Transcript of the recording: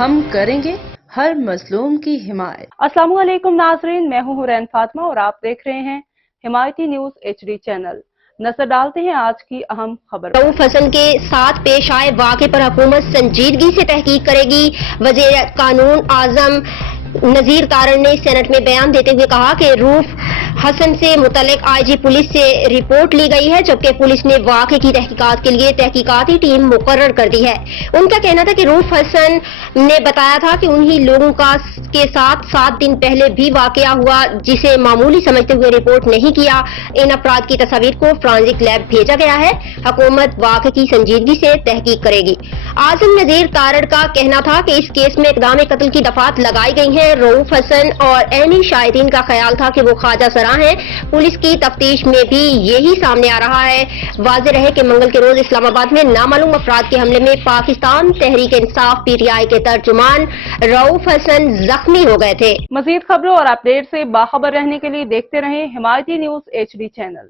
ہم کریں گے ہر مظلوم کی حمایت۔ السلام علیکم ناظرین، میں ہوں حورین فاطمہ اور آپ دیکھ رہے ہیں حمایتی نیوز HD چینل۔ نظر ڈالتے ہیں آج کی اہم خبر۔ رؤوف حسن کے ساتھ پیش آئے واقعے پر حکومت سنجیدگی سے تحقیق کرے گی۔ وزیر قانون اعظم نذیر تارڑ نے سینٹ میں بیان دیتے ہوئے کہا کہ رؤوف حسن سے متعلق IG پولیس سے رپورٹ لی گئی ہے، جبکہ پولیس نے واقعے کی تحقیقات کے لیے تحقیقاتی ٹیم مقرر کر دی ہے۔ ان کا کہنا تھا کہ رؤوف حسن نے بتایا تھا کہ انہی لوگوں کے ساتھ 7 دن پہلے بھی واقعہ ہوا، جسے معمولی سمجھتے ہوئے رپورٹ نہیں کیا۔ ان افراد کی تصاویر کو فرانزک لیب بھیجا گیا ہے۔ حکومت واقعے کی سنجیدگی سے تحقیق کرے گی۔ اعظم نذیر تارڑ کا کہنا تھا کہ اس کیس میں اقدام قتل کی دفعات لگائی گئی ہیں۔ رؤوف حسن اور عینی شاہدین کا خیال تھا کہ وہ خواجہ سرا ہیں۔ پولیس کی تفتیش میں بھی یہی سامنے آ رہا ہے۔ واضح رہے کہ منگل کے روز اسلام آباد میں نامعلوم افراد کے حملے میں پاکستان تحریک انصاف PTI کے ترجمان رؤوف حسن زخمی ہو گئے تھے۔ مزید خبروں اور اپڈیٹ سے باخبر رہنے کے لیے دیکھتے رہیں حمایتی نیوز HD چینل۔